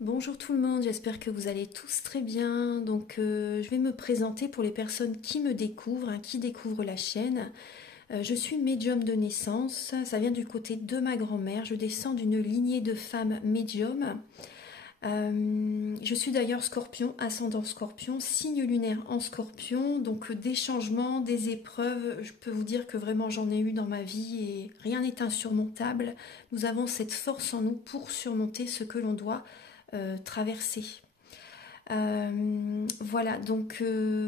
Bonjour tout le monde, j'espère que vous allez tous très bien. Je vais me présenter pour les personnes qui me découvrent, qui découvrent la chaîne. Je suis médium de naissance, ça vient du côté de ma grand-mère. Je descends d'une lignée de femmes médiums. Je suis d'ailleurs scorpion, ascendant scorpion, signe lunaire en scorpion. Donc des changements, des épreuves, je peux vous dire que vraiment j'en ai eu dans ma vie et rien n'est insurmontable. Nous avons cette force en nous pour surmonter ce que l'on doit traverser. Voilà,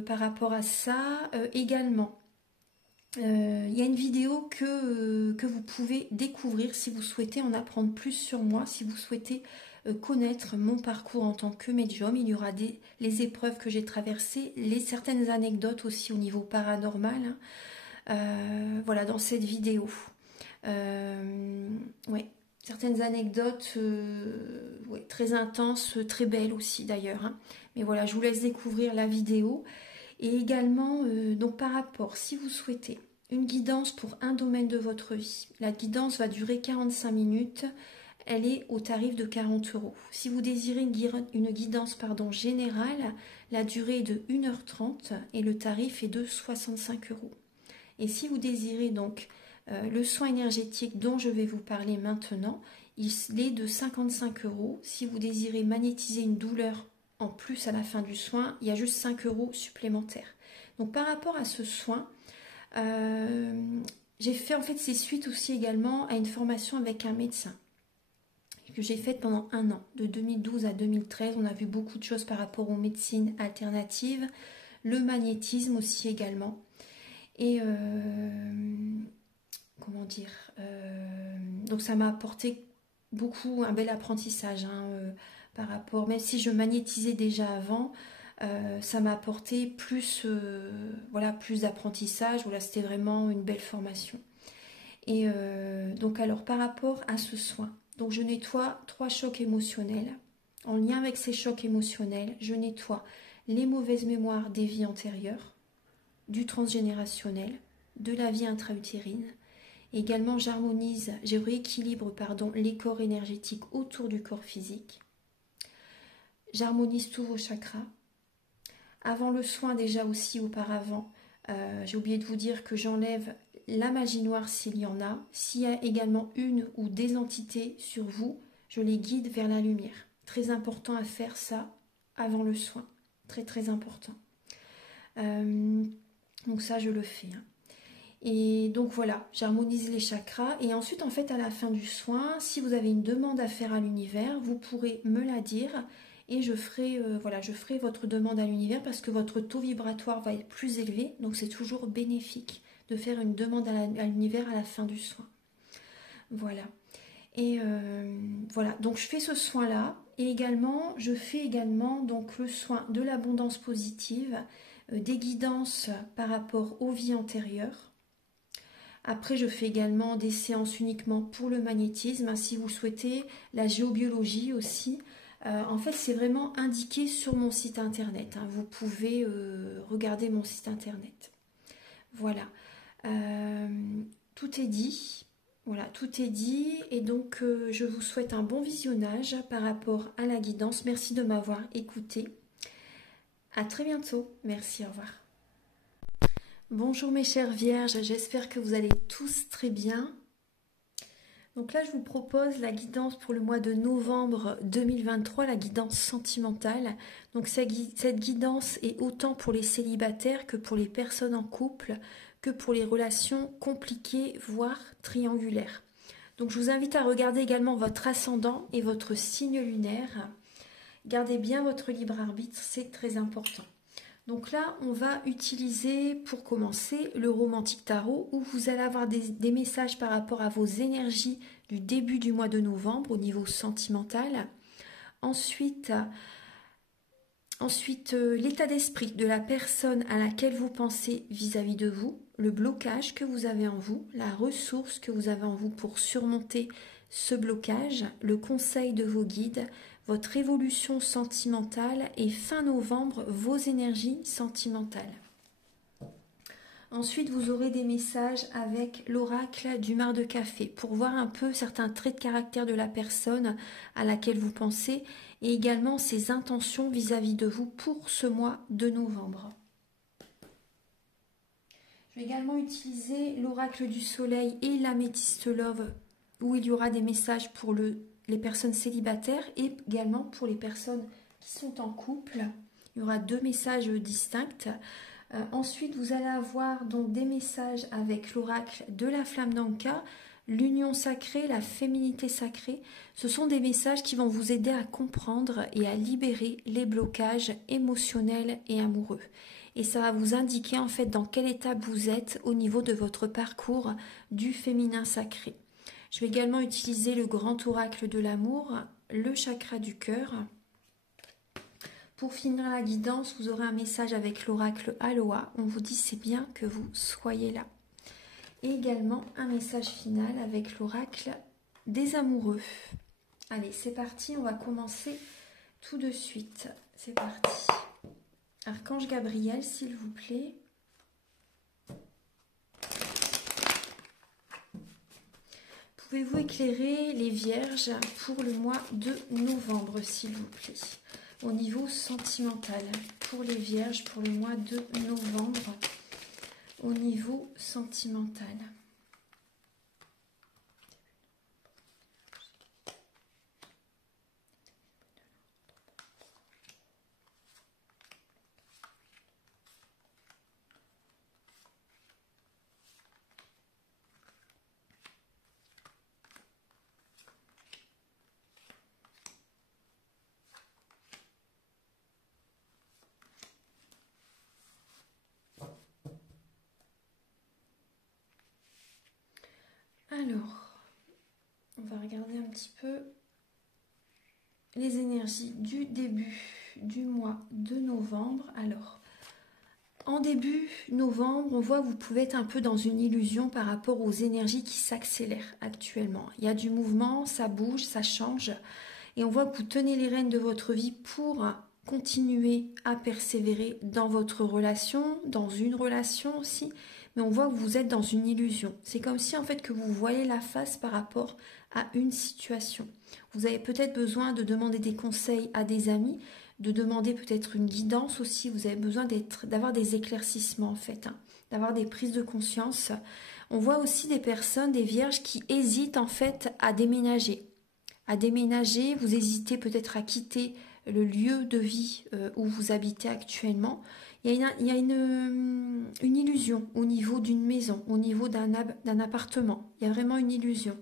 par rapport à ça, également, il y a une vidéo que vous pouvez découvrir si vous souhaitez en apprendre plus sur moi, si vous souhaitez connaître mon parcours en tant que médium. Il y aura les épreuves que j'ai traversées, certaines anecdotes aussi au niveau paranormal. Voilà, dans cette vidéo. Ouais, certaines anecdotes ouais, très intenses, très belles aussi d'ailleurs. Mais voilà, je vous laisse découvrir la vidéo. Et également, donc par rapport, si vous souhaitez une guidance pour un domaine de votre vie, la guidance va durer 45 minutes. Elle est au tarif de 40 €. Si vous désirez une guidance générale, la durée est de 1h30 et le tarif est de 65 €. Et si vous désirez donc le soin énergétique dont je vais vous parler maintenant, il est de 55 €. Si vous désirez magnétiser une douleur en plus à la fin du soin, il y a juste 5 € supplémentaires. Donc par rapport à ce soin, j'ai fait en fait c'est suite aussi également à une formation avec un médecin que j'ai faite pendant un an, de 2012 à 2013. On a vu beaucoup de choses par rapport aux médecines alternatives, le magnétisme aussi également. Et comment dire, donc ça m'a apporté beaucoup, un bel apprentissage par rapport, même si je magnétisais déjà avant, ça m'a apporté plus, voilà, plus d'apprentissage. Voilà, c'était vraiment une belle formation. Et donc alors par rapport à ce soin, donc je nettoie 3 chocs émotionnels. En lien avec ces chocs émotionnels, je nettoie les mauvaises mémoires des vies antérieures, du transgénérationnel, de la vie intra-utérine. Également, je rééquilibre les corps énergétiques autour du corps physique. J'harmonise tous vos chakras. Avant le soin, déjà aussi auparavant, j'ai oublié de vous dire que j'enlève la magie noire s'il y en a. S'il y a également une ou des entités sur vous, je les guide vers la lumière. Très important à faire ça avant le soin. Très très important. Donc ça, je le fais. Et donc voilà, j'harmonise les chakras. Et ensuite, en fait, à la fin du soin, si vous avez une demande à faire à l'univers, vous pourrez me la dire. Et je ferai votre demande à l'univers parce que votre taux vibratoire va être plus élevé. Donc c'est toujours bénéfique de faire une demande à l'univers à la fin du soin. Voilà. Et voilà, donc je fais ce soin-là. Et également, je fais également donc le soin de l'abondance positive, des guidances par rapport aux vies antérieures. Après, je fais également des séances uniquement pour le magnétisme, si vous souhaitez, la géobiologie aussi. En fait, c'est vraiment indiqué sur mon site internet. Vous pouvez regarder mon site internet. Voilà. Tout est dit. Voilà, tout est dit. Et donc, je vous souhaite un bon visionnage par rapport à la guidance. Merci de m'avoir écouté. À très bientôt. Merci, au revoir. Bonjour mes chères vierges, j'espère que vous allez tous très bien. Donc là, je vous propose la guidance pour le mois de novembre 2023, la guidance sentimentale. Donc cette guidance est autant pour les célibataires que pour les personnes en couple, que pour les relations compliquées, voire triangulaires. Donc je vous invite à regarder également votre ascendant et votre signe lunaire. Gardez bien votre libre arbitre, c'est très important. Donc là, on va utiliser pour commencer le romantique tarot où vous allez avoir des messages par rapport à vos énergies du début du mois de novembre au niveau sentimental. Ensuite l'état d'esprit de la personne à laquelle vous pensez vis-à-vis de vous, le blocage que vous avez en vous, la ressource que vous avez en vous pour surmonter ce blocage, le conseil de vos guides, votre évolution sentimentale et fin novembre, vos énergies sentimentales. Ensuite, vous aurez des messages avec l'oracle du mar de café pour voir un peu certains traits de caractère de la personne à laquelle vous pensez et également ses intentions vis-à-vis de vous pour ce mois de novembre. Je vais également utiliser l'oracle du soleil et l'améthyste love, où il y aura des messages pour les personnes célibataires et également pour les personnes qui sont en couple. Il y aura 2 messages distincts. Ensuite, vous allez avoir donc des messages avec l'oracle de la flamme d'Anka, l'union sacrée, la féminité sacrée. Ce sont des messages qui vont vous aider à comprendre et à libérer les blocages émotionnels et amoureux. Et ça va vous indiquer en fait dans quelle étape vous êtes au niveau de votre parcours du féminin sacré. Je vais également utiliser le grand oracle de l'amour, le chakra du cœur. Pour finir la guidance, vous aurez un message avec l'oracle Aloha. On vous dit c'est bien que vous soyez là. Et également un message final avec l'oracle des amoureux. Allez, c'est parti, on va commencer tout de suite. C'est parti. Archange Gabriel, s'il vous plaît. Pouvez-vous éclairer les vierges pour le mois de novembre, s'il vous plaît? Au niveau sentimental, pour les vierges, pour le mois de novembre, au niveau sentimental. Alors, on va regarder un petit peu les énergies du début du mois de novembre. Alors, en début novembre, on voit que vous pouvez être un peu dans une illusion par rapport aux énergies qui s'accélèrent actuellement. Il y a du mouvement, ça bouge, ça change. Et on voit que vous tenez les rênes de votre vie pour continuer à persévérer dans votre relation, dans une relation aussi. Mais on voit que vous êtes dans une illusion. C'est comme si en fait que vous voyez la face par rapport à une situation. Vous avez peut-être besoin de demander des conseils à des amis, de demander peut-être une guidance aussi. Vous avez besoin d'avoir des éclaircissements en fait, d'avoir des prises de conscience. On voit aussi des personnes, des vierges qui hésitent en fait à déménager. Vous hésitez peut-être à quitter le lieu de vie où vous habitez actuellement. Il y a une illusion au niveau d'une maison, au niveau d'un appartement. Il y a vraiment une illusion.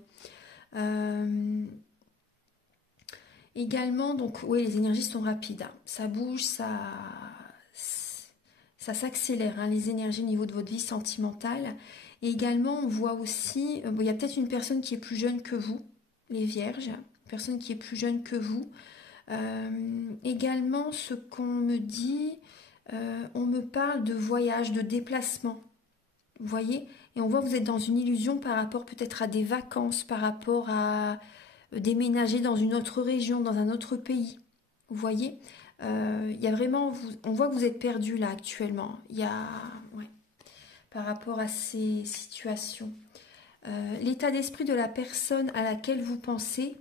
Également, donc, oui, les énergies sont rapides. Ça bouge, ça s'accélère, les énergies au niveau de votre vie sentimentale. Et également, on voit aussi, il y a peut-être une personne qui est plus jeune que vous, les vierges, personne qui est plus jeune que vous. Également, ce qu'on me dit, on me parle de voyage, de déplacement. Vous voyez? Et on voit que vous êtes dans une illusion par rapport peut-être à des vacances, par rapport à déménager dans une autre région, dans un autre pays. Vous voyez? Il y a vraiment, on voit que vous êtes perdu là actuellement. Il y a, ouais, par rapport à ces situations. L'état d'esprit de la personne à laquelle vous pensez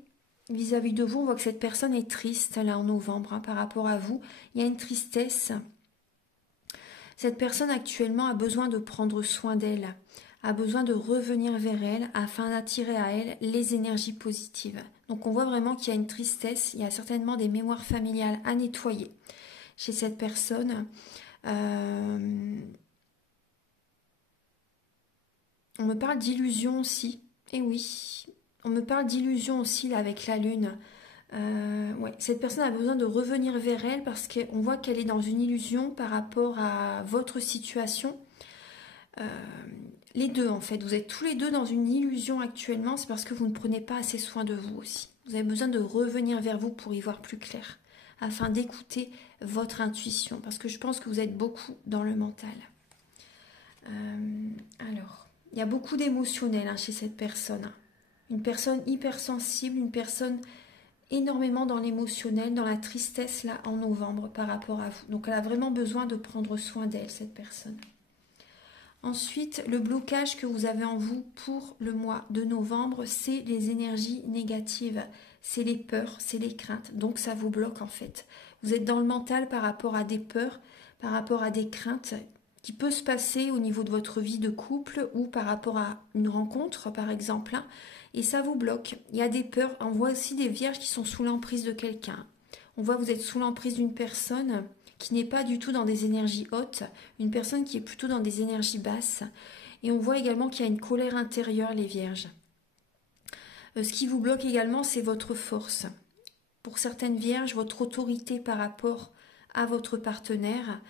vis-à-vis de vous, on voit que cette personne est triste là en novembre par rapport à vous. Il y a une tristesse. Cette personne actuellement a besoin de prendre soin d'elle, a besoin de revenir vers elle afin d'attirer à elle les énergies positives. Donc on voit vraiment qu'il y a une tristesse, il y a certainement des mémoires familiales à nettoyer chez cette personne. On me parle d'illusion aussi. Et oui, on me parle d'illusion aussi là, avec la lune. Ouais, cette personne a besoin de revenir vers elle parce qu'on voit qu'elle est dans une illusion par rapport à votre situation. Les deux en fait, vous êtes tous les deux dans une illusion actuellement, c'est parce que vous ne prenez pas assez soin de vous aussi. Vous avez besoin de revenir vers vous pour y voir plus clair, afin d'écouter votre intuition, parce que je pense que vous êtes beaucoup dans le mental. Alors, il y a beaucoup d'émotionnel chez cette personne. Une personne hypersensible, une personne énormément dans l'émotionnel, dans la tristesse là en novembre par rapport à vous. Donc elle a vraiment besoin de prendre soin d'elle, cette personne. Ensuite, le blocage que vous avez en vous pour le mois de novembre, c'est les énergies négatives. c'est les peurs, c'est les craintes. Donc ça vous bloque en fait. Vous êtes dans le mental par rapport à des peurs, par rapport à des craintes qui peut se passer au niveau de votre vie de couple ou par rapport à une rencontre par exemple. Et ça vous bloque. Il y a des peurs. On voit aussi des vierges qui sont sous l'emprise de quelqu'un. On voit que vous êtes sous l'emprise d'une personne qui n'est pas du tout dans des énergies hautes, une personne qui est plutôt dans des énergies basses. Et on voit également qu'il y a une colère intérieure, les vierges. Ce qui vous bloque également, c'est votre force. Pour certaines vierges, votre autorité par rapport à votre partenaire,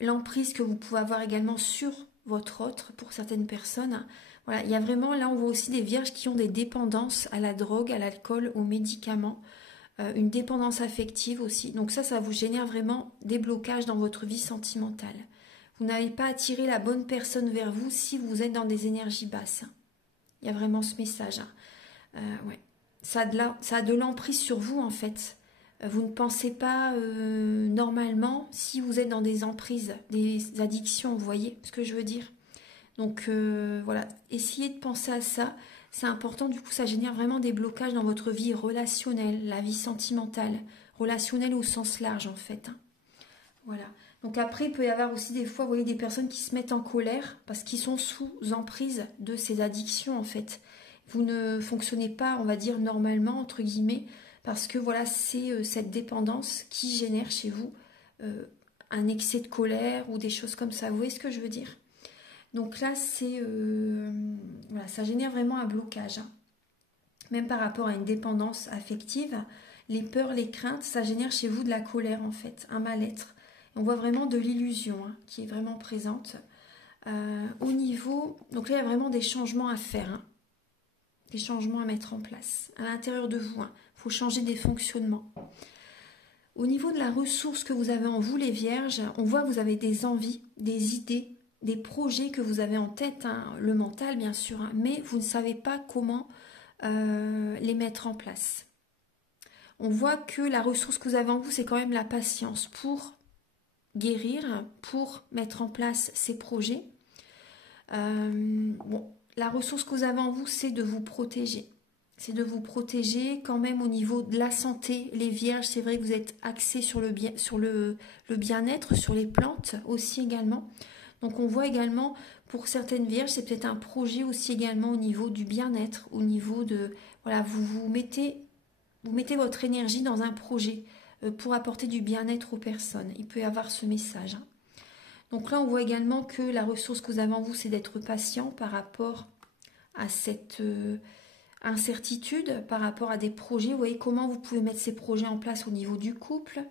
l'emprise que vous pouvez avoir également sur votre autre pour certaines personnes. Voilà, il y a vraiment, là on voit aussi des vierges qui ont des dépendances à la drogue, à l'alcool, aux médicaments, une dépendance affective aussi. Donc ça vous génère vraiment des blocages dans votre vie sentimentale. Vous n'avez pas attiré la bonne personne vers vous si vous êtes dans des énergies basses. Il y a vraiment ce message. Ouais. Ça a de l'emprise sur vous en fait. Vous ne pensez pas normalement si vous êtes dans des emprises, des addictions, vous voyez ce que je veux dire. Donc voilà, essayez de penser à ça. C'est important, du coup ça génère vraiment des blocages dans votre vie relationnelle, la vie sentimentale, relationnelle au sens large en fait. Voilà. Donc après, il peut y avoir aussi des fois, vous voyez, des personnes qui se mettent en colère parce qu'ils sont sous emprise de ces addictions en fait. Vous ne fonctionnez pas, on va dire, normalement, entre guillemets, parce que voilà, c'est cette dépendance qui génère chez vous un excès de colère ou des choses comme ça. Vous voyez ce que je veux dire? Donc là, voilà, ça génère vraiment un blocage. Même par rapport à une dépendance affective, les peurs, les craintes, ça génère chez vous de la colère en fait, un mal-être. On voit vraiment de l'illusion qui est vraiment présente. Au niveau, donc là il y a vraiment des changements à faire, des changements à mettre en place à l'intérieur de vous. Il faut changer des fonctionnements. Au niveau de la ressource que vous avez en vous, les vierges, on voit que vous avez des envies, des idées, des projets que vous avez en tête, le mental bien sûr, mais vous ne savez pas comment les mettre en place. On voit que la ressource que vous avez en vous, c'est quand même la patience pour guérir, pour mettre en place ces projets. La ressource que vous avez en vous, c'est de vous protéger. C'est de vous protéger quand même au niveau de la santé. Les vierges, c'est vrai que vous êtes axés sur le bien-être, sur les plantes aussi également. Donc on voit également, pour certaines vierges, c'est peut-être un projet aussi également au niveau du bien-être, au niveau de... Voilà, vous mettez votre énergie dans un projet pour apporter du bien-être aux personnes. Il peut y avoir ce message. Donc là, on voit également que la ressource que vous avez en vous, c'est d'être patient par rapport à cette incertitude, par rapport à des projets. Vous voyez comment vous pouvez mettre ces projets en place au niveau du couple.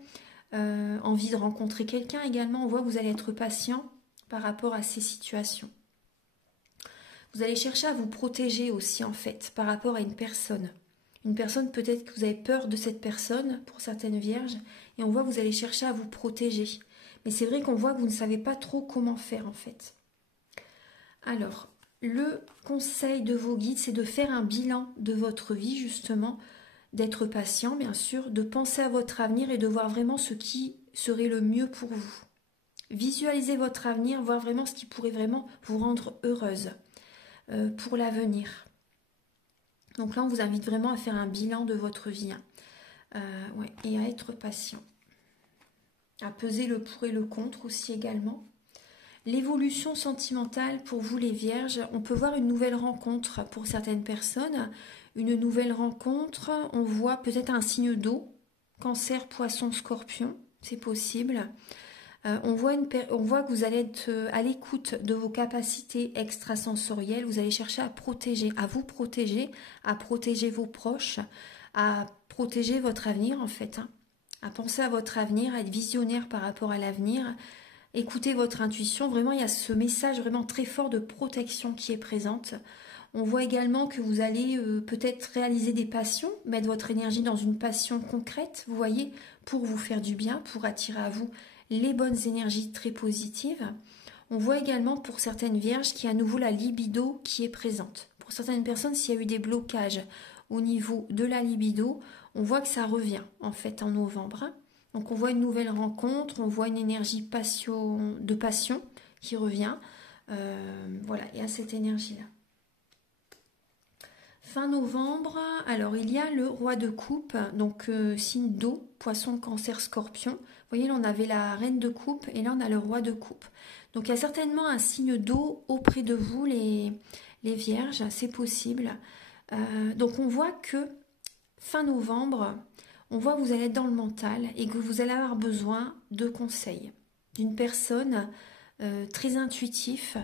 Envie de rencontrer quelqu'un également. On voit que vous allez être patient par rapport à ces situations. Vous allez chercher à vous protéger aussi en fait par rapport à une personne. Une personne, peut-être que vous avez peur de cette personne, pour certaines vierges, et on voit que vous allez chercher à vous protéger. Mais c'est vrai qu'on voit que vous ne savez pas trop comment faire en fait. Alors, le conseil de vos guides, c'est de faire un bilan de votre vie justement, d'être patient bien sûr, de penser à votre avenir et de voir vraiment ce qui serait le mieux pour vous. Visualisez votre avenir, voir vraiment ce qui pourrait vraiment vous rendre heureuse pour l'avenir. Donc là, on vous invite vraiment à faire un bilan de votre vie et à être patient. À peser le pour et le contre aussi également. L'évolution sentimentale pour vous les vierges, on peut voir une nouvelle rencontre pour certaines personnes. Une nouvelle rencontre, on voit peut-être un signe d'eau, cancer, poisson, scorpion, c'est possible. On voit que vous allez être à l'écoute de vos capacités extrasensorielles, vous allez chercher à vous protéger, à protéger vos proches, à protéger votre avenir en fait, à penser à votre avenir, à être visionnaire par rapport à l'avenir, écoutez votre intuition, vraiment il y a ce message vraiment très fort de protection qui est présente. On voit également que vous allez peut-être réaliser des passions, mettre votre énergie dans une passion concrète, vous voyez, pour vous faire du bien, pour attirer à vous les bonnes énergies très positives. On voit également pour certaines vierges qu'il y a à nouveau la libido qui est présente. Pour certaines personnes, s'il y a eu des blocages au niveau de la libido, on voit que ça revient en fait en novembre. Donc on voit une nouvelle rencontre, on voit une énergie de passion qui revient. Voilà, il y a cette énergie-là. Fin novembre, alors il y a le roi de coupe, donc signe d'eau, poisson, cancer, scorpion. Vous voyez, là on avait la reine de coupe et là on a le roi de coupe. Donc il y a certainement un signe d'eau auprès de vous, les vierges, c'est possible. Donc on voit que fin novembre, on voit que vous allez être dans le mental et que vous allez avoir besoin de conseils d'une personne très intuitif,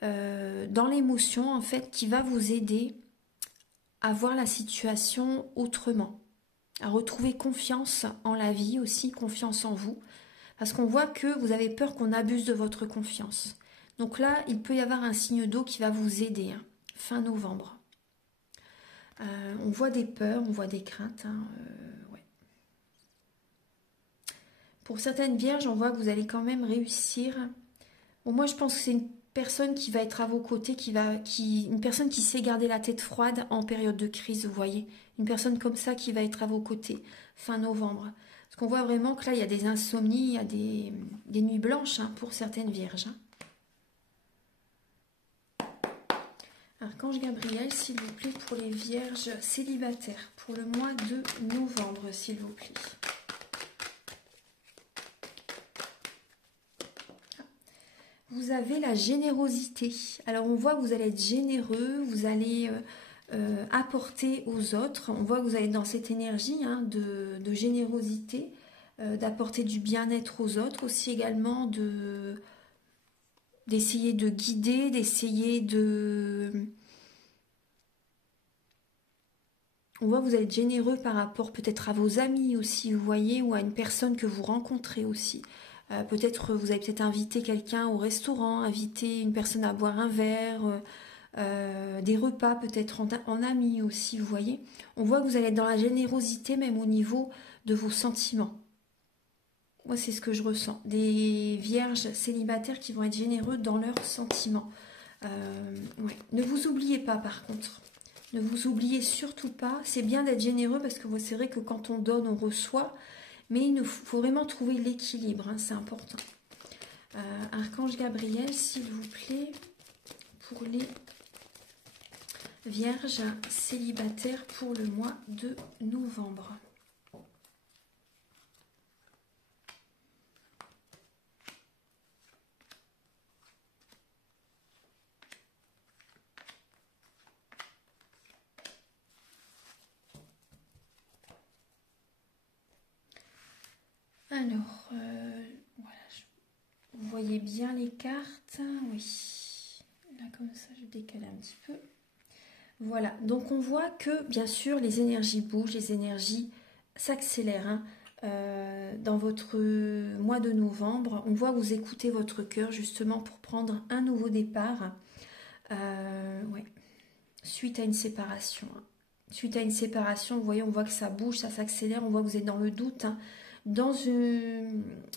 dans l'émotion en fait, qui va vous aider à voir la situation autrement, à retrouver confiance en la vie aussi, confiance en vous, parce qu'on voit que vous avez peur qu'on abuse de votre confiance. Donc là, il peut y avoir un signe d'eau qui va vous aider, hein, fin novembre. On voit des peurs, on voit des craintes. Hein, ouais. Pour certaines vierges, on voit que vous allez quand même réussir. Bon, moi, je pense que c'est une personne qui va être à vos côtés, une personne qui sait garder la tête froide en période de crise, vous voyez. Une personne comme ça qui va être à vos côtés fin novembre. Parce qu'on voit vraiment que là, il y a des insomnies, il y a des nuits blanches, hein, pour certaines vierges. Hein. Archange Gabriel, s'il vous plaît, pour les vierges célibataires, pour le mois de novembre, s'il vous plaît. Vous avez la générosité. Alors, on voit que vous allez être généreux, vous allez apporter aux autres. On voit que vous allez être dans cette énergie, hein, de générosité, d'apporter du bien-être aux autres, aussi également d'essayer de guider, d'essayer de... On voit que vous allez être généreux par rapport peut-être à vos amis aussi, vous voyez, ou à une personne que vous rencontrez aussi. Peut-être vous avez peut-être invité quelqu'un au restaurant, invité une personne à boire un verre, des repas peut-être en amis aussi, vous voyez. On voit que vous allez être dans la générosité même au niveau de vos sentiments. Moi, c'est ce que je ressens. Des vierges célibataires qui vont être généreux dans leurs sentiments. Ouais. Ne vous oubliez pas, par contre. Ne vous oubliez surtout pas. C'est bien d'être généreux parce que c'est vrai que quand on donne, on reçoit. Mais il faut vraiment trouver l'équilibre. Hein, c'est important. Archange Gabriel, s'il vous plaît, pour les vierges célibataires pour le mois de novembre. Alors, voilà, vous voyez bien les cartes, oui, là comme ça je décale un petit peu. Voilà, donc on voit que bien sûr les énergies bougent, les énergies s'accélèrent, hein. Dans votre mois de novembre, on voit que vous écoutez votre cœur justement pour prendre un nouveau départ, ouais, suite à une séparation. Hein. Suite à une séparation, vous voyez, on voit que ça bouge, ça s'accélère, on voit que vous êtes dans le doute, hein. Dans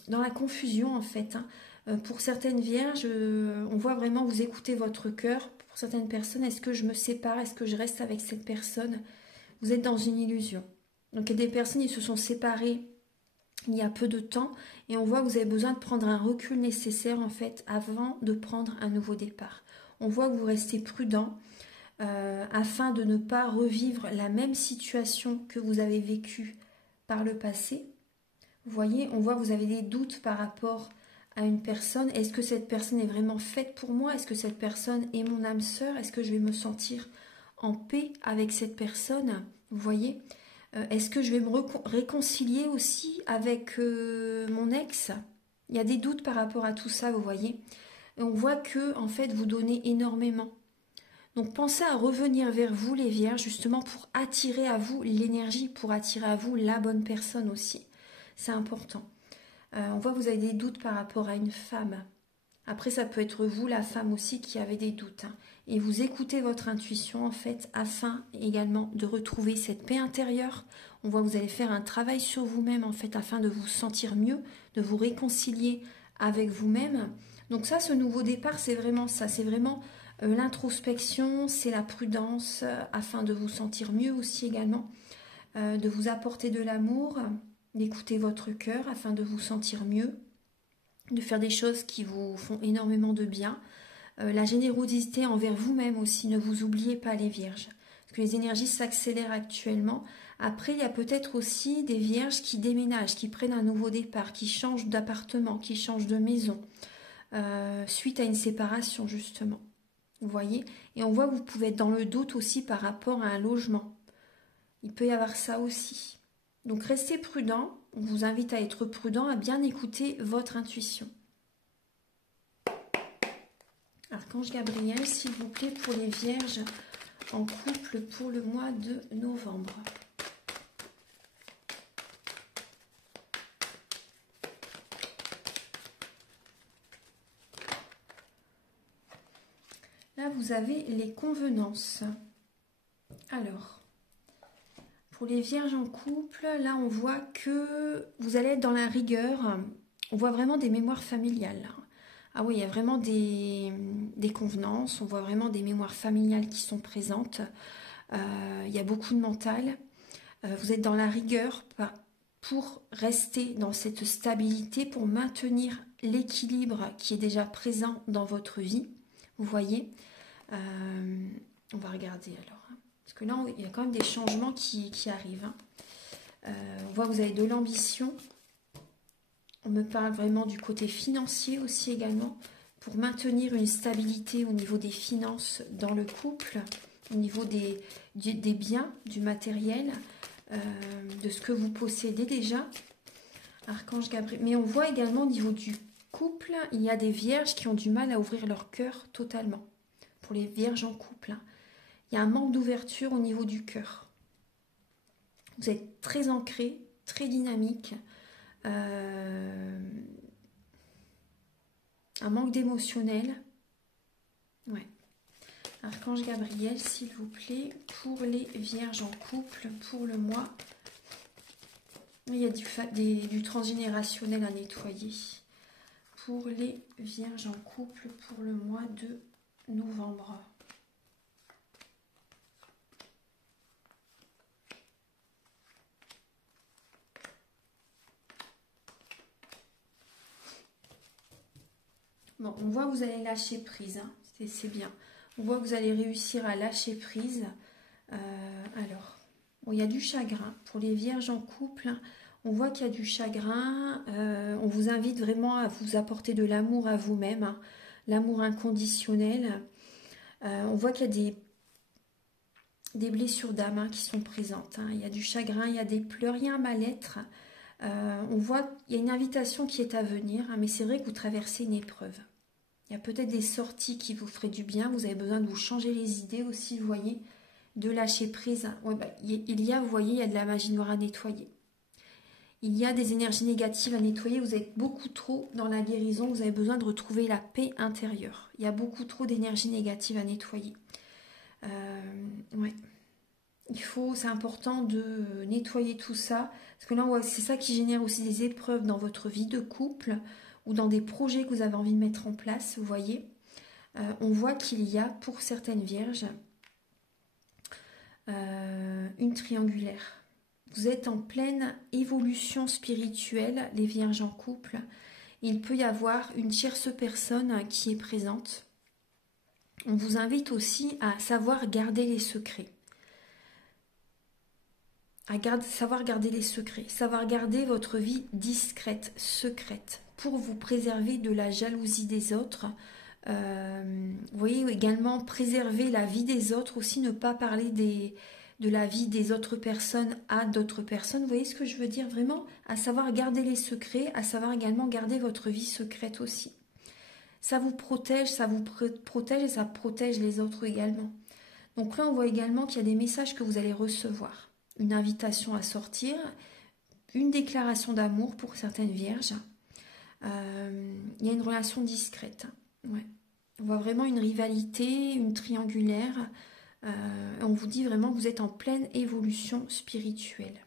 la confusion en fait. Hein. Pour certaines vierges, on voit vraiment vous écoutez votre cœur. Pour certaines personnes, est-ce que je me sépare? Est-ce que je reste avec cette personne? Vous êtes dans une illusion. Donc il y a des personnes qui se sont séparées il y a peu de temps et on voit que vous avez besoin de prendre un recul nécessaire en fait avant de prendre un nouveau départ. On voit que vous restez prudent afin de ne pas revivre la même situation que vous avez vécue par le passé. Vous voyez, on voit que vous avez des doutes par rapport à une personne. Est-ce que cette personne est vraiment faite pour moi? Est-ce que cette personne est mon âme sœur? Est-ce que je vais me sentir en paix avec cette personne? Vous voyez, est-ce que je vais me réconcilier aussi avec mon ex? Il y a des doutes par rapport à tout ça, vous voyez. Et on voit que, en fait, vous donnez énormément. Donc pensez à revenir vers vous les vierges, justement pour attirer à vous l'énergie, pour attirer à vous la bonne personne aussi. C'est important. On voit que vous avez des doutes par rapport à une femme. Après, ça peut être vous, la femme aussi, qui avez des doutes. Hein. Et vous écoutez votre intuition, en fait, afin également de retrouver cette paix intérieure. On voit que vous allez faire un travail sur vous-même, en fait, afin de vous sentir mieux, de vous réconcilier avec vous-même. Donc ça, ce nouveau départ, c'est vraiment ça. C'est vraiment l'introspection, c'est la prudence, afin de vous sentir mieux aussi également, de vous apporter de l'amour, d'écouter votre cœur afin de vous sentir mieux, de faire des choses qui vous font énormément de bien. La générosité envers vous-même aussi, ne vous oubliez pas les vierges. Parce que les énergies s'accélèrent actuellement. Après, il y a peut-être aussi des vierges qui déménagent, qui prennent un nouveau départ, qui changent d'appartement, qui changent de maison, suite à une séparation justement. Vous voyez? Et on voit que vous pouvez être dans le doute aussi par rapport à un logement. Il peut y avoir ça aussi. Donc restez prudent. On vous invite à être prudent, à bien écouter votre intuition. Archange Gabriel, s'il vous plaît, pour les vierges en couple pour le mois de novembre. Là, vous avez les convenances. Alors, pour les vierges en couple, là, on voit que vous allez être dans la rigueur. On voit vraiment des mémoires familiales. Ah oui, il y a vraiment des convenances. On voit vraiment des mémoires familiales qui sont présentes. Il y a beaucoup de mental. Vous êtes dans la rigueur pour rester dans cette stabilité, pour maintenir l'équilibre qui est déjà présent dans votre vie. Vous voyez, on va regarder alors. Parce que là, il y a quand même des changements qui arrivent. On voit que vous avez de l'ambition. On me parle vraiment du côté financier aussi également. Pour maintenir une stabilité au niveau des finances dans le couple, au niveau des biens, du matériel, de ce que vous possédez déjà. Archange Gabriel. Mais on voit également au niveau du couple, il y a des vierges qui ont du mal à ouvrir leur cœur totalement. Pour les vierges en couple, il y a un manque d'ouverture au niveau du cœur. Vous êtes très ancré, très dynamique. Un manque d'émotionnel. Ouais. Archange Gabriel, s'il vous plaît, pour les vierges en couple, pour le mois. Il y a du transgénérationnel à nettoyer. Pour les vierges en couple, pour le mois de novembre. Bon, on voit que vous allez lâcher prise, hein. C'est bien. On voit que vous allez réussir à lâcher prise. Alors, bon, il y a du chagrin. Pour les vierges en couple, on voit qu'il y a du chagrin. On vous invite vraiment à vous apporter de l'amour à vous-même, hein. L'amour inconditionnel. On voit qu'il y a des blessures d'âme, hein, qui sont présentes, hein. Il y a du chagrin, il y a des pleurs, il y a un mal-être. On voit qu'il y a une invitation qui est à venir, hein, mais c'est vrai que vous traversez une épreuve. Il y a peut-être des sorties qui vous feraient du bien. Vous avez besoin de vous changer les idées aussi, vous voyez, de lâcher prise. Ouais, il y a, vous voyez, il y a de la magie noire à nettoyer. Il y a des énergies négatives à nettoyer. Vous êtes beaucoup trop dans la guérison. Vous avez besoin de retrouver la paix intérieure. Il y a beaucoup trop d'énergie négative à nettoyer. Ouais. C'est important de nettoyer tout ça. Parce que là, c'est ça qui génère aussi des épreuves dans votre vie de couple ou dans des projets que vous avez envie de mettre en place, vous voyez. On voit qu'il y a, pour certaines vierges, une triangulaire. Vous êtes en pleine évolution spirituelle, les vierges en couple. Il peut y avoir une tierce personne qui est présente. On vous invite aussi à savoir garder les secrets. Savoir garder les secrets, savoir garder votre vie discrète, secrète, pour vous préserver de la jalousie des autres. Vous voyez, également préserver la vie des autres, aussi ne pas parler de la vie des autres personnes à d'autres personnes. Vous voyez ce que je veux dire? Vraiment, à savoir garder les secrets, à savoir également garder votre vie secrète aussi. Ça vous protège et ça protège les autres également. Donc là, on voit également qu'il y a des messages que vous allez recevoir. Une invitation à sortir, une déclaration d'amour pour certaines vierges. Il y a une relation discrète. Ouais. On voit vraiment une rivalité, une triangulaire. On vous dit vraiment que vous êtes en pleine évolution spirituelle.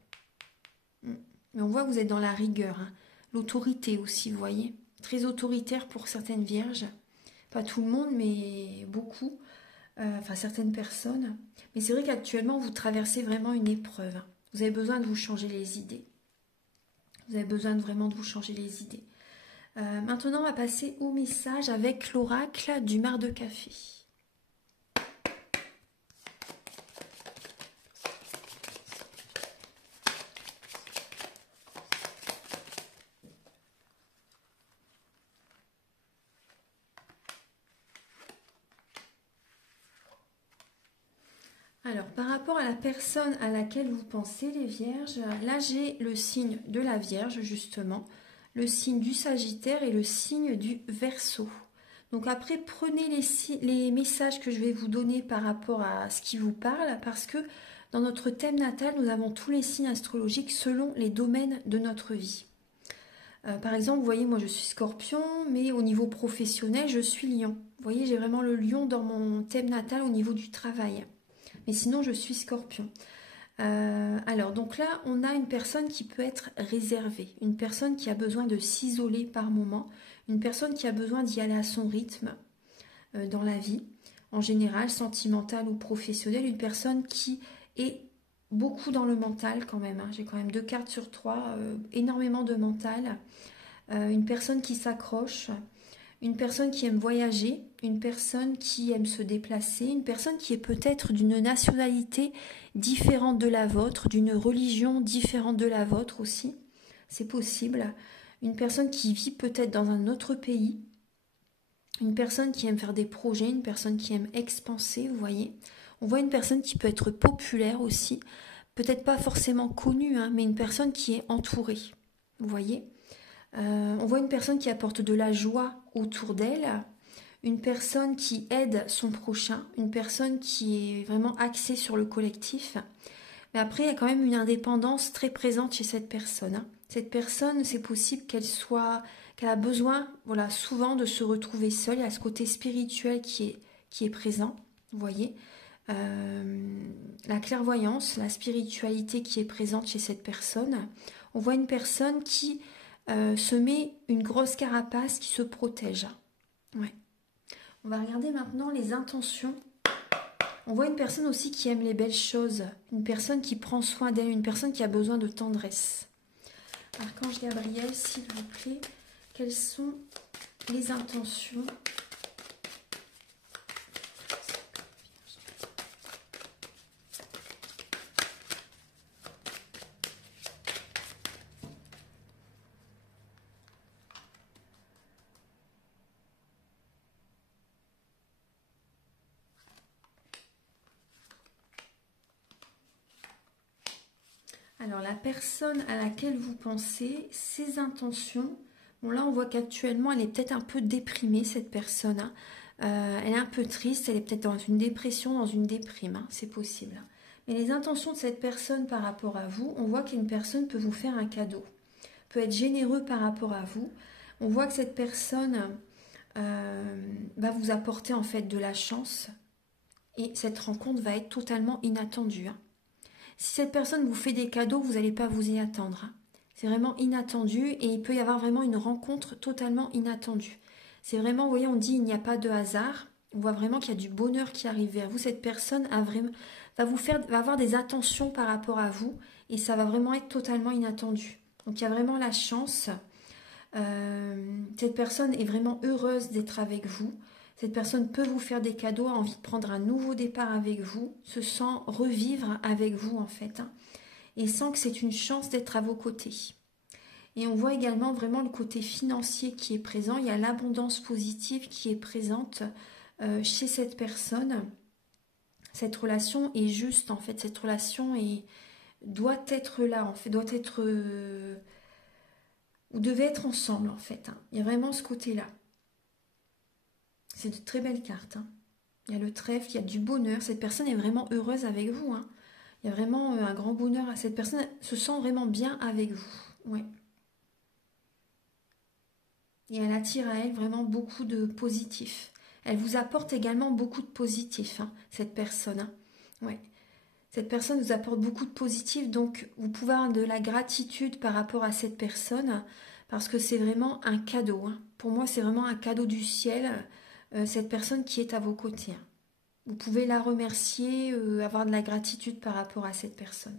Mais on voit que vous êtes dans la rigueur, hein. L'autorité aussi, vous voyez. Très autoritaire pour certaines vierges. Pas tout le monde, mais beaucoup. Enfin, certaines personnes. Mais c'est vrai qu'actuellement, vous traversez vraiment une épreuve. Vous avez besoin de vous changer les idées. Vous avez besoin vraiment de vous changer les idées. Maintenant, on va passer au message avec l'oracle du mar de café. personne à laquelle vous pensez, les Vierges, là j'ai le signe de la Vierge justement, le signe du Sagittaire et le signe du Verseau. Donc après, prenez les messages que je vais vous donner par rapport à ce qui vous parle, parce que dans notre thème natal, nous avons tous les signes astrologiques selon les domaines de notre vie. Par exemple, vous voyez, moi je suis Scorpion, mais au niveau professionnel, je suis Lion. Vous voyez, j'ai vraiment le Lion dans mon thème natal au niveau du travail. Mais sinon, je suis Scorpion. Alors, donc là, on a une personne qui peut être réservée, une personne qui a besoin de s'isoler par moment, une personne qui a besoin d'y aller à son rythme dans la vie, en général, sentimentale ou professionnelle, une personne qui est beaucoup dans le mental quand même, hein. J'ai quand même 2 cartes sur 3, énormément de mental, une personne qui s'accroche, une personne qui aime voyager, une personne qui aime se déplacer, une personne qui est peut-être d'une nationalité différente de la vôtre, d'une religion différente de la vôtre aussi, c'est possible. Une personne qui vit peut-être dans un autre pays, une personne qui aime faire des projets, une personne qui aime expanser, vous voyez. On voit une personne qui peut être populaire aussi, peut-être pas forcément connue, hein, mais une personne qui est entourée, vous voyez. On voit une personne qui apporte de la joie autour d'elle, une personne qui aide son prochain, une personne qui est vraiment axée sur le collectif. Mais après, il y a quand même une indépendance très présente chez cette personne, hein. Cette personne, c'est possible qu'elle a besoin, voilà, souvent de se retrouver seule. Il y a ce côté spirituel qui est présent, vous voyez. La clairvoyance, la spiritualité qui est présente chez cette personne. On voit une personne qui se met une grosse carapace, qui se protège. Ouais. On va regarder maintenant les intentions. On voit une personne aussi qui aime les belles choses, une personne qui prend soin d'elle, une personne qui a besoin de tendresse. Archange Gabriel, s'il vous plaît, quelles sont les intentions ? Alors, la personne à laquelle vous pensez, ses intentions, bon là on voit qu'actuellement elle est peut-être un peu déprimée cette personne, hein. Elle est un peu triste, elle est peut-être dans une dépression, dans une déprime, hein, c'est possible. Mais les intentions de cette personne par rapport à vous, on voit qu'une personne peut vous faire un cadeau, peut être généreux par rapport à vous. On voit que cette personne va vous apporter en fait de la chance et cette rencontre va être totalement inattendue, hein. Si cette personne vous fait des cadeaux, vous n'allez pas vous y attendre, hein. C'est vraiment inattendu et il peut y avoir vraiment une rencontre totalement inattendue. C'est vraiment, vous voyez, on dit il n'y a pas de hasard. On voit vraiment qu'il y a du bonheur qui arrive vers vous. Cette personne va avoir des attentions par rapport à vous et ça va vraiment être totalement inattendu. Donc il y a vraiment la chance. Cette personne est vraiment heureuse d'être avec vous. Cette personne peut vous faire des cadeaux, a envie de prendre un nouveau départ avec vous, se sent revivre avec vous en fait, hein, et sent que c'est une chance d'être à vos côtés. Et on voit également vraiment le côté financier qui est présent, il y a l'abondance positive qui est présente chez cette personne. Cette relation est juste en fait, cette relation doit être là en fait, doit être... vous devez être ensemble en fait, hein. Il y a vraiment ce côté-là. C'est de très belles cartes, hein. Il y a le trèfle, il y a du bonheur. Cette personne est vraiment heureuse avec vous, hein. Il y a vraiment un grand bonheur. Cette personne se sent vraiment bien avec vous. Ouais. Et elle attire à elle vraiment beaucoup de positif. Elle vous apporte également beaucoup de positif, hein, cette personne, hein. Ouais. Cette personne vous apporte beaucoup de positif, donc vous pouvez avoir de la gratitude par rapport à cette personne, parce que c'est vraiment un cadeau, hein. Pour moi, c'est vraiment un cadeau du ciel, cette personne qui est à vos côtés, hein. Vous pouvez la remercier, avoir de la gratitude par rapport à cette personne.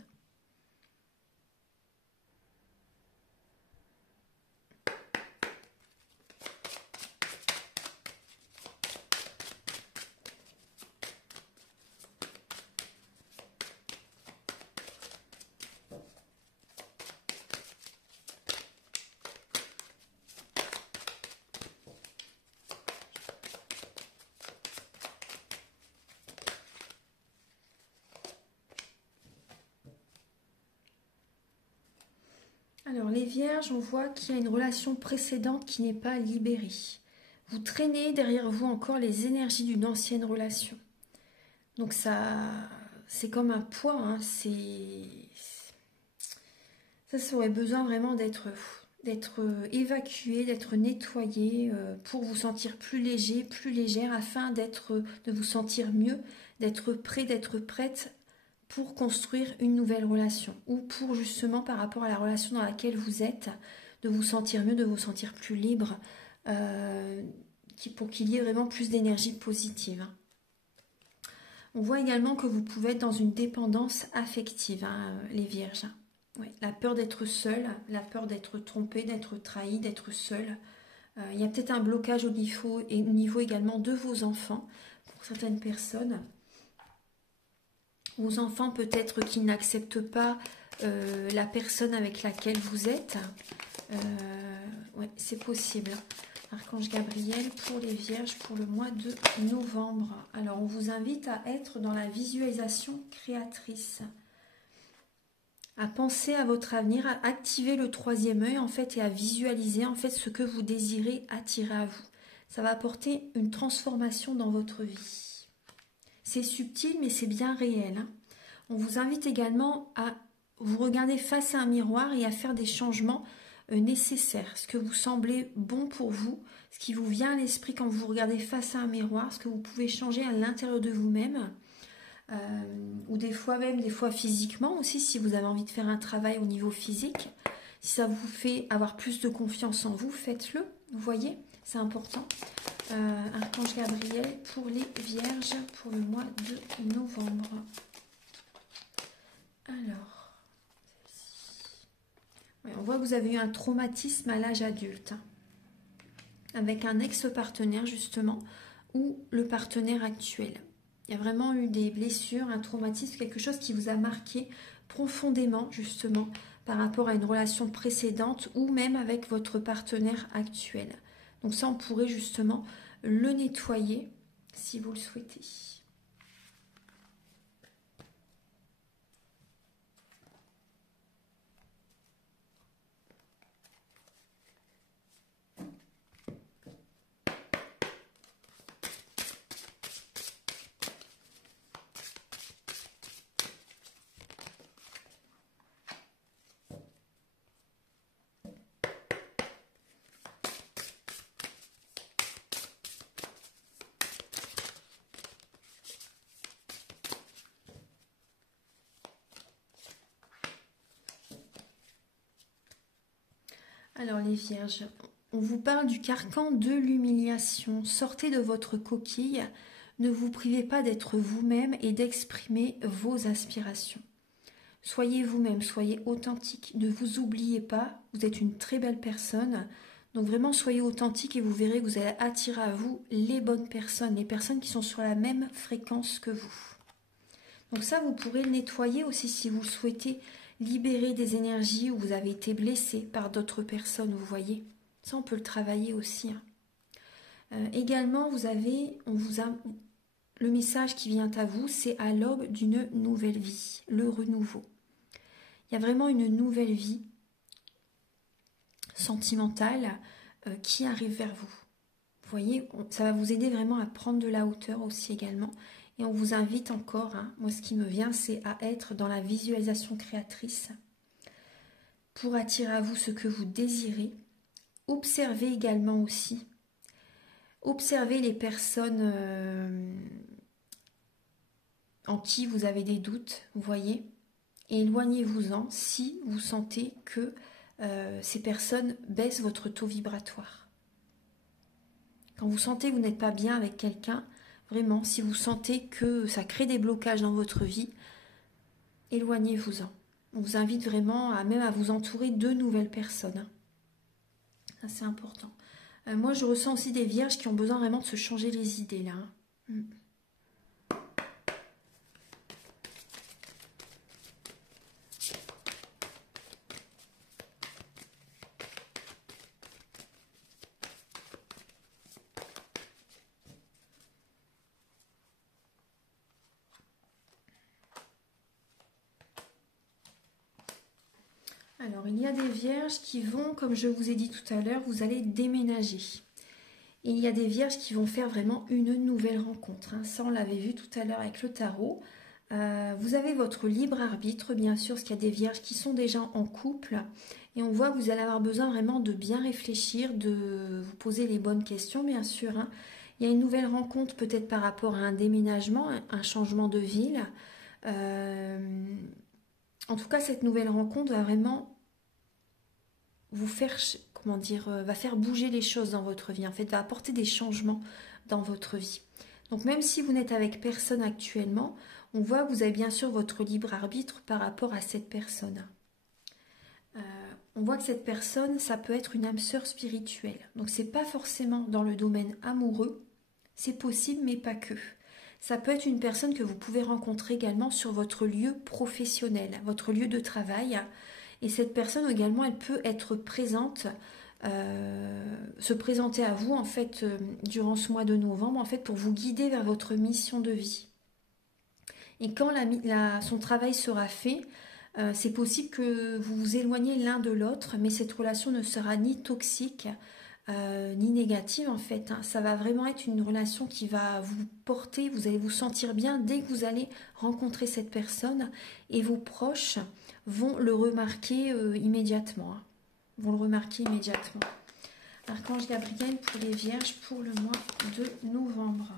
Alors les vierges, on voit qu'il y a une relation précédente qui n'est pas libérée. Vous traînez derrière vous encore les énergies d'une ancienne relation. Donc ça, c'est comme un poids, hein. Ça aurait besoin vraiment d'être évacué, d'être nettoyé pour vous sentir plus léger, plus légère, afin de vous sentir mieux, d'être prêt, d'être prête pour construire une nouvelle relation, ou pour justement par rapport à la relation dans laquelle vous êtes, de vous sentir mieux, de vous sentir plus libre, pour qu'il y ait vraiment plus d'énergie positive. On voit également que vous pouvez être dans une dépendance affective, hein, les vierges. Oui, la peur d'être seule, la peur d'être trompée, d'être trahi, d'être seule. Il y a peut-être un blocage au niveau également de vos enfants, pour certaines personnes. Vos enfants, peut-être qu'ils n'acceptent pas la personne avec laquelle vous êtes. Oui, c'est possible. Archange Gabriel pour les vierges pour le mois de novembre. Alors, on vous invite à être dans la visualisation créatrice, à penser à votre avenir, à activer le troisième œil en fait et à visualiser en fait ce que vous désirez attirer à vous. Ça va apporter une transformation dans votre vie. C'est subtil mais c'est bien réel, hein. On vous invite également à vous regarder face à un miroir et à faire des changements nécessaires. Ce que vous semblez bon pour vous, ce qui vous vient à l'esprit quand vous regardez face à un miroir, ce que vous pouvez changer à l'intérieur de vous-même. Ou des fois physiquement aussi, si vous avez envie de faire un travail au niveau physique, si ça vous fait avoir plus de confiance en vous, faites-le, vous voyez, c'est important. Archange Gabriel pour les vierges pour le mois de novembre. Alors, ouais, on voit que vous avez eu un traumatisme à l'âge adulte, avec un ex-partenaire justement, ou le partenaire actuel. Il y a vraiment eu des blessures, un traumatisme, quelque chose qui vous a marqué profondément, justement, par rapport à une relation précédente ou même avec votre partenaire actuel. Donc ça, on pourrait justement le nettoyer si vous le souhaitez. Alors les vierges, on vous parle du carcan de l'humiliation. Sortez de votre coquille, ne vous privez pas d'être vous-même et d'exprimer vos aspirations. Soyez vous-même, soyez authentique, ne vous oubliez pas, vous êtes une très belle personne. Donc vraiment soyez authentique et vous verrez que vous allez attirer à vous les bonnes personnes, les personnes qui sont sur la même fréquence que vous. Donc ça, vous pourrez le nettoyer aussi si vous le souhaitez. Libérer des énergies où vous avez été blessé par d'autres personnes, vous voyez. Ça, on peut le travailler aussi, hein. Également, le message qui vient à vous, c'est à l'aube d'une nouvelle vie, le renouveau. Il y a vraiment une nouvelle vie sentimentale qui arrive vers vous. Vous voyez, ça va vous aider vraiment à prendre de la hauteur aussi également. Et on vous invite encore, hein, moi ce qui me vient, c'est à être dans la visualisation créatrice pour attirer à vous ce que vous désirez. Observez également aussi. Observez les personnes en qui vous avez des doutes, vous voyez, et éloignez-vous-en si vous sentez que ces personnes baissent votre taux vibratoire. Quand vous sentez que vous n'êtes pas bien avec quelqu'un, vraiment, si vous sentez que ça crée des blocages dans votre vie, éloignez-vous-en. On vous invite vraiment même à vous entourer de nouvelles personnes. Ça, c'est important. Moi, je ressens aussi des vierges qui ont besoin vraiment de se changer les idées, là. Alors, il y a des vierges qui vont, comme je vous ai dit tout à l'heure, vous allez déménager. Et il y a des vierges qui vont faire vraiment une nouvelle rencontre. Hein. Ça, on l'avait vu tout à l'heure avec le tarot. Vous avez votre libre arbitre, bien sûr, parce qu'il y a des vierges qui sont déjà en couple. Et on voit que vous allez avoir besoin vraiment de bien réfléchir, de vous poser les bonnes questions, bien sûr. Hein. Il y a une nouvelle rencontre peut-être par rapport à un déménagement, un changement de ville. En tout cas, cette nouvelle rencontre va vraiment vous faire, comment dire, va faire bouger les choses dans votre vie. En fait, va apporter des changements dans votre vie. Donc même si vous n'êtes avec personne actuellement, on voit que vous avez bien sûr votre libre arbitre par rapport à cette personne. On voit que cette personne, ça peut être une âme sœur spirituelle. Donc c'est pas forcément dans le domaine amoureux, c'est possible mais pas que. Ça peut être une personne que vous pouvez rencontrer également sur votre lieu professionnel, votre lieu de travail. Et cette personne également, elle peut être présente, se présenter à vous en fait durant ce mois de novembre en fait pour vous guider vers votre mission de vie. Et quand son travail sera fait, c'est possible que vous vous éloignez l'un de l'autre, mais cette relation ne sera ni toxique ni négative en fait. Hein. Ça va vraiment être une relation qui va vous porter, vous allez vous sentir bien dès que vous allez rencontrer cette personne et vos proches vont le remarquer immédiatement. Hein. Vont le remarquer immédiatement. Archange Gabriel pour les Vierges pour le mois de novembre.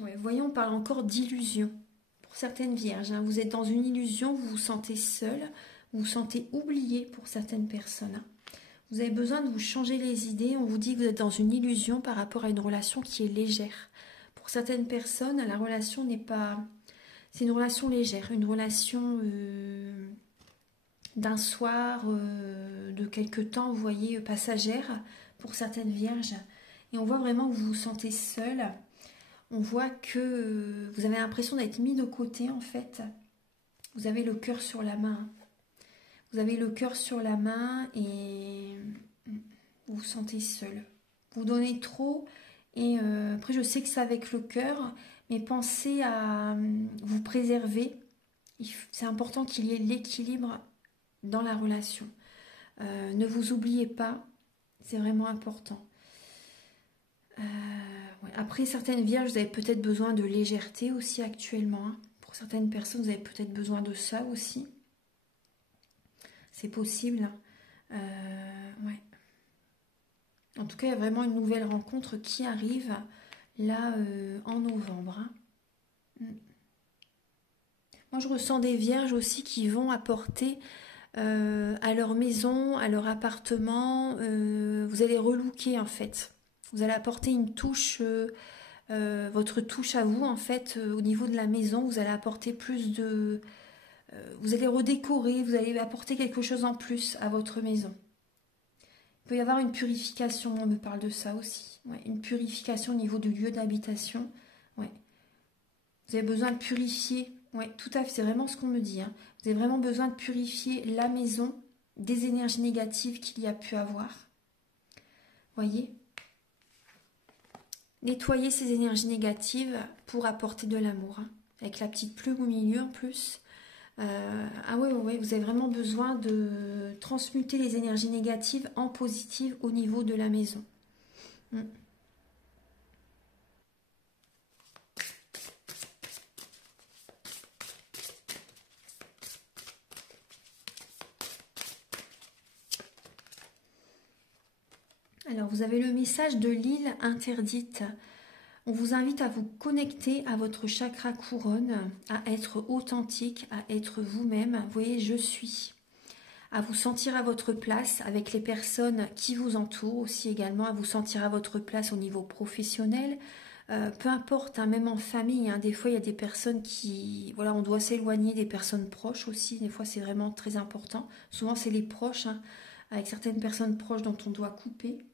Ouais, voyons, on parle encore d'illusion. Pour certaines Vierges, hein, vous êtes dans une illusion, vous vous sentez seul, vous vous sentez oublié pour certaines personnes. Hein. Vous avez besoin de vous changer les idées. On vous dit que vous êtes dans une illusion par rapport à une relation qui est légère. Pour certaines personnes, la relation n'est pas... C'est une relation légère, une relation d'un soir, de quelque temps, vous voyez, passagère pour certaines Vierges. Et on voit vraiment que vous vous sentez seul. On voit que vous avez l'impression d'être mis de côté en fait. Vous avez le cœur sur la main. Vous avez le cœur sur la main et vous vous sentez seul. Vous donnez trop et après je sais que c'est avec le cœur, mais pensez à vous préserver. C'est important qu'il y ait l'équilibre dans la relation. Ne vous oubliez pas, c'est vraiment important. Ouais. Après, certaines vierges, vous avez peut-être besoin de légèreté aussi actuellement. Hein. Pour certaines personnes, vous avez peut-être besoin de ça aussi. C'est possible. Ouais. En tout cas, il y a vraiment une nouvelle rencontre qui arrive là en novembre. Hein. Moi, je ressens des vierges aussi qui vont apporter à leur maison, à leur appartement, vous allez relooker en fait. Vous allez apporter une touche, votre touche à vous en fait, au niveau de la maison, vous allez apporter plus de... vous allez redécorer, vous allez apporter quelque chose en plus à votre maison. Il peut y avoir une purification, on me parle de ça aussi. Ouais, une purification au niveau du lieu d'habitation. Ouais. Vous avez besoin de purifier. Oui, tout à fait, c'est vraiment ce qu'on me dit. Hein. Vous avez vraiment besoin de purifier la maison des énergies négatives qu'il y a pu avoir. Voyez ? Nettoyer ces énergies négatives pour apporter de l'amour. Hein. Avec la petite plume au milieu en plus. Ah ouais, vous avez vraiment besoin de transmuter les énergies négatives en positives au niveau de la maison. Alors, vous avez le message de l'île interdite. On vous invite à vous connecter à votre chakra couronne, à être authentique, à être vous-même. Vous voyez, je suis. À vous sentir à votre place avec les personnes qui vous entourent aussi également, à vous sentir à votre place au niveau professionnel. Peu importe, hein, même en famille, hein, des fois il y a des personnes qui... Voilà, on doit s'éloigner des personnes proches aussi. Des fois c'est vraiment très important. Souvent c'est les proches, hein, avec certaines personnes proches dont on doit couper.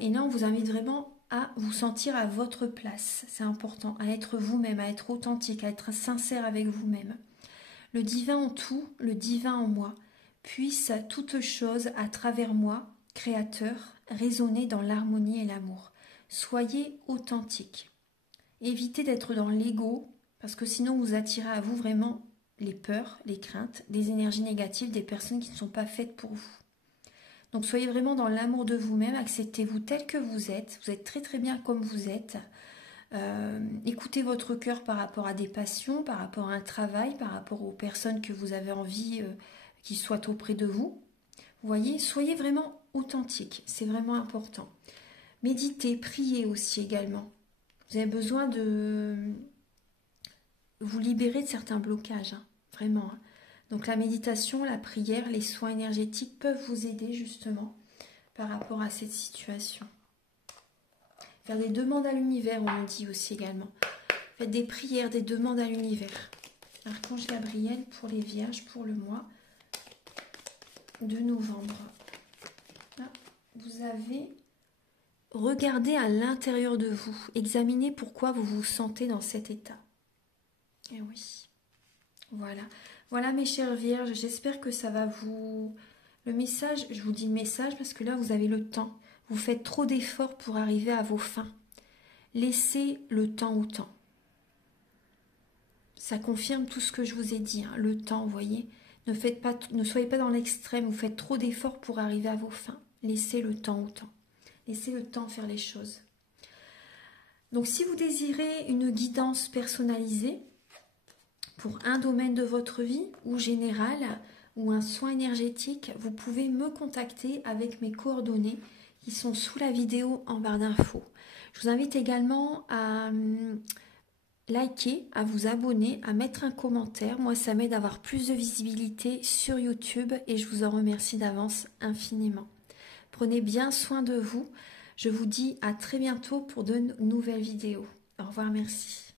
Et là, on vous invite vraiment à vous sentir à votre place. C'est important, à être vous-même, à être authentique, à être sincère avec vous-même. Le divin en tout, le divin en moi, puisse toute chose à travers moi, créateur, résonner dans l'harmonie et l'amour. Soyez authentique. Évitez d'être dans l'ego, Parce que sinon, vous attirez à vous vraiment les peurs, les craintes, des énergies négatives, des personnes qui ne sont pas faites pour vous. Donc soyez vraiment dans l'amour de vous-même, acceptez-vous tel que vous êtes très très bien comme vous êtes. Écoutez votre cœur par rapport à des passions, par rapport à un travail, par rapport aux personnes que vous avez envie qui soient auprès de vous. Vous voyez, soyez vraiment authentique, c'est vraiment important. Méditez, priez aussi également. Vous avez besoin de vous libérer de certains blocages, hein, vraiment. Hein. Donc la méditation, la prière, les soins énergétiques peuvent vous aider justement par rapport à cette situation. Faire des demandes à l'univers, on dit aussi également. Faites des prières, des demandes à l'univers. Archange Gabriel pour les vierges pour le mois de novembre. Là, vous avez regardé à l'intérieur de vous. Examinez pourquoi vous vous sentez dans cet état. Et oui. Voilà. Voilà mes chères vierges, j'espère que ça va vous... Le message, je vous dis le message parce que là vous avez le temps. Vous faites trop d'efforts pour arriver à vos fins. Laissez le temps au temps. Ça confirme tout ce que je vous ai dit, hein. Le temps, vous voyez. Ne soyez pas dans l'extrême, vous faites trop d'efforts pour arriver à vos fins. Laissez le temps au temps. Laissez le temps faire les choses. Donc si vous désirez une guidance personnalisée pour un domaine de votre vie ou général ou un soin énergétique, vous pouvez me contacter avec mes coordonnées qui sont sous la vidéo en barre d'infos. Je vous invite également à liker, à vous abonner, à mettre un commentaire. Moi, ça m'aide à avoir plus de visibilité sur YouTube et je vous en remercie d'avance infiniment. Prenez bien soin de vous. Je vous dis à très bientôt pour de nouvelles vidéos. Au revoir, merci.